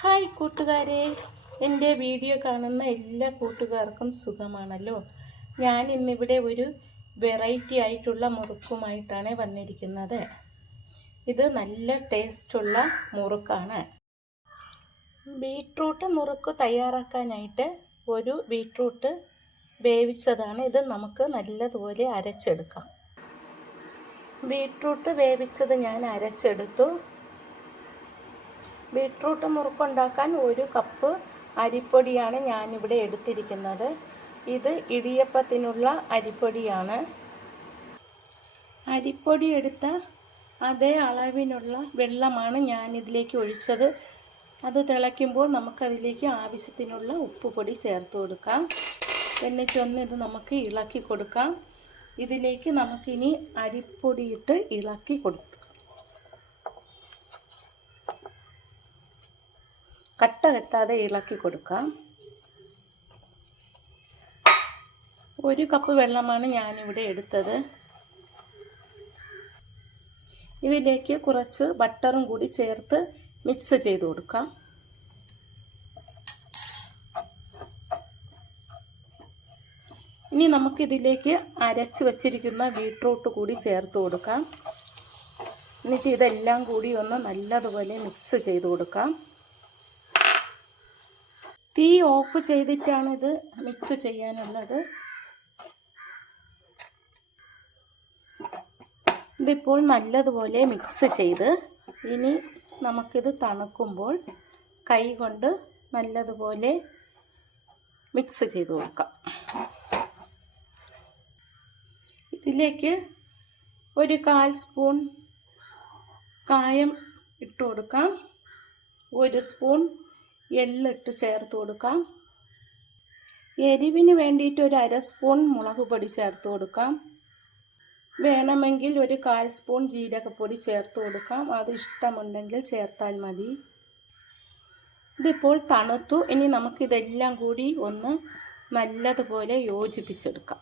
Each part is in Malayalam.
ഹായ് കൂട്ടുകാരെ. എന്റെ വീഡിയോ കാണുന്ന എല്ലാ കൂട്ടുകാർക്കും സുഖമാണല്ലോ. ഞാൻ ഇന്നിവിടെ ഒരു വെറൈറ്റി ആയിട്ടുള്ള മുറുക്കുമായിട്ടാണ് വന്നിരിക്കുന്നത്. ഇത് നല്ല ടേസ്റ്റുള്ള മുറുക്കാണ്. ബീട്രൂട്ട് മുറുക്ക് തയ്യാറാക്കാനായിട്ട് ഒരു ബീട്രൂട്ട് വേവിച്ചതാണ്. ഇത് നമുക്ക് നല്ലതുപോലെ അരച്ചെടുക്കാം. ബീട്രൂട്ട് വേവിച്ചത് ഞാൻ അരച്ചെടുത്തു. ബീട്രൂട്ട് മുറുക്കുണ്ടാക്കാൻ ഒരു കപ്പ് അരിപ്പൊടിയാണ് ഞാനിവിടെ എടുത്തിരിക്കുന്നത്. ഇത് ഇടിയപ്പത്തിനുള്ള അരിപ്പൊടിയാണ്. അരിപ്പൊടി എടുത്ത അതേ അളവിനുള്ള വെള്ളമാണ് ഞാനിതിലേക്ക് ഒഴിച്ചത്. അത് തിളയ്ക്കുമ്പോൾ നമുക്കതിലേക്ക് ആവശ്യത്തിനുള്ള ഉപ്പുപൊടി ചേർത്ത് കൊടുക്കാം. എന്നിട്ടൊന്ന് ഇത് നമുക്ക് ഇളക്കി കൊടുക്കാം. ഇതിലേക്ക് നമുക്കിനി അരിപ്പൊടിയിട്ട് ഇളക്കി കൊടുക്കാം കട്ട കെട്ടാതെ ഇളക്കി കൊടുക്കാം. ഒരു കപ്പ് വെള്ളമാണ് ഞാനിവിടെ എടുത്തത്. ഇതിലേക്ക് കുറച്ച് ബട്ടറും കൂടി ചേർത്ത് മിക്സ് ചെയ്ത് കൊടുക്കാം. ഇനി നമുക്കിതിലേക്ക് അരച്ച് വച്ചിരിക്കുന്ന ബീട്രൂട്ട് കൂടി ചേർത്ത് കൊടുക്കാം. എന്നിട്ട് ഇതെല്ലാം കൂടി ഒന്ന് നല്ലതുപോലെ മിക്സ് ചെയ്ത് കൊടുക്കാം. തീ ഓഫ് ചെയ്തിട്ടാണ് ഇത് മിക്സ് ചെയ്യാനുള്ളത്. ഇതിപ്പോൾ നല്ലതുപോലെ മിക്സ് ചെയ്ത് ഇനി നമുക്കിത് തണുക്കുമ്പോൾ കൈ കൊണ്ട് നല്ലതുപോലെ മിക്സ് ചെയ്ത് കൊടുക്കാം. ഇതിലേക്ക് ഒരു കാൽ സ്പൂൺ കായം ഇട്ട് കൊടുക്കാം. ഒരു സ്പൂൺ എള്ളിട്ട് ചേർത്ത് കൊടുക്കാം. എരിവിന് വേണ്ടിയിട്ട് ഒരു അര സ്പൂൺ മുളക് പൊടി ചേർത്ത് കൊടുക്കാം. വേണമെങ്കിൽ ഒരു കാൽ സ്പൂൺ ജീരകപ്പൊടി ചേർത്ത് കൊടുക്കാം. അത് ഇഷ്ടമുണ്ടെങ്കിൽ ചേർത്താൽ മതി. ഇതിപ്പോൾ തണുത്തു. ഇനി നമുക്കിതെല്ലാം കൂടി ഒന്ന് നല്ലതുപോലെ യോജിപ്പിച്ചെടുക്കാം.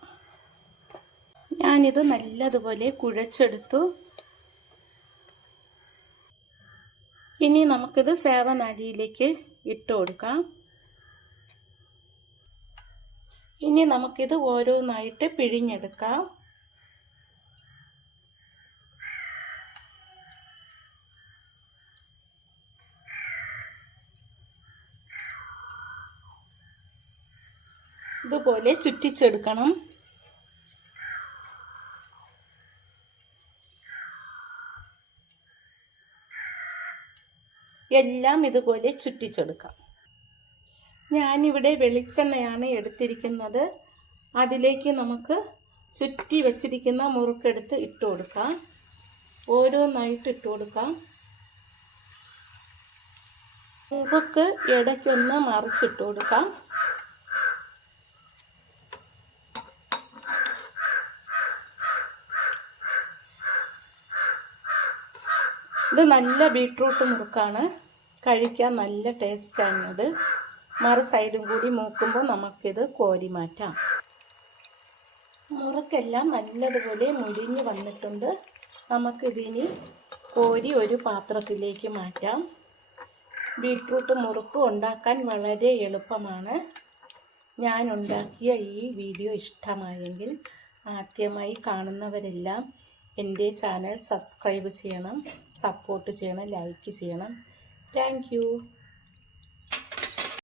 ഞാനിത് നല്ലതുപോലെ കുഴച്ചെടുത്തു. ഇനി നമുക്കിത് സേവനാഴിയിലേക്ക് ഇട്ട് കൊടുക്കാം. ഇനി നമുക്കിത് ഓരോന്നായിട്ട് പിഴിഞ്ഞെടുക്കാം. ഇതുപോലെ ചുറ്റിച്ചെടുക്കണം. എല്ലാം ഇതുപോലെ ചുറ്റിച്ചെടുക്കാം. ഞാനിവിടെ വെളിച്ചെണ്ണയാണ് എടുത്തിരിക്കുന്നത്. അതിലേക്ക് നമുക്ക് ചുറ്റി വച്ചിരിക്കുന്ന മുറുക്കെടുത്ത് ഇട്ട് കൊടുക്കാം. ഓരോന്നായിട്ട് ഇട്ട് കൊടുക്കാം. മുറുക്ക് ഇടയ്ക്കൊന്ന് മറിച്ചിട്ട് കൊടുക്കാം. ഇത് നല്ല ബീട്രൂട്ട് മുറുക്കാണ്. കഴിക്കാൻ നല്ല ടേസ്റ്റാണ് ഇത് മറു സൈഡും കൂടി മൂക്കുമ്പോൾ നമുക്കിത് കോരി മാറ്റാം. മുറുക്കെല്ലാം നല്ലതുപോലെ മുരിഞ്ഞ് വന്നിട്ടുണ്ട്. നമുക്കിതിനി കോരി ഒരു പാത്രത്തിലേക്ക് മാറ്റാം. ബീട്രൂട്ട് മുറുക്ക് ഉണ്ടാക്കാൻ വളരെ എളുപ്പമാണ്. ഞാൻ ഉണ്ടാക്കിയ ഈ വീഡിയോ ഇഷ്ടമായെങ്കിൽ ആദ്യമായി കാണുന്നവരെല്ലാം എന്റെ ചാനൽ സബ്സ്ക്രൈബ് ചെയ്യണം സപ്പോർട്ട് ചെയ്യണം ലൈക്ക് ചെയ്യണം. താങ്ക്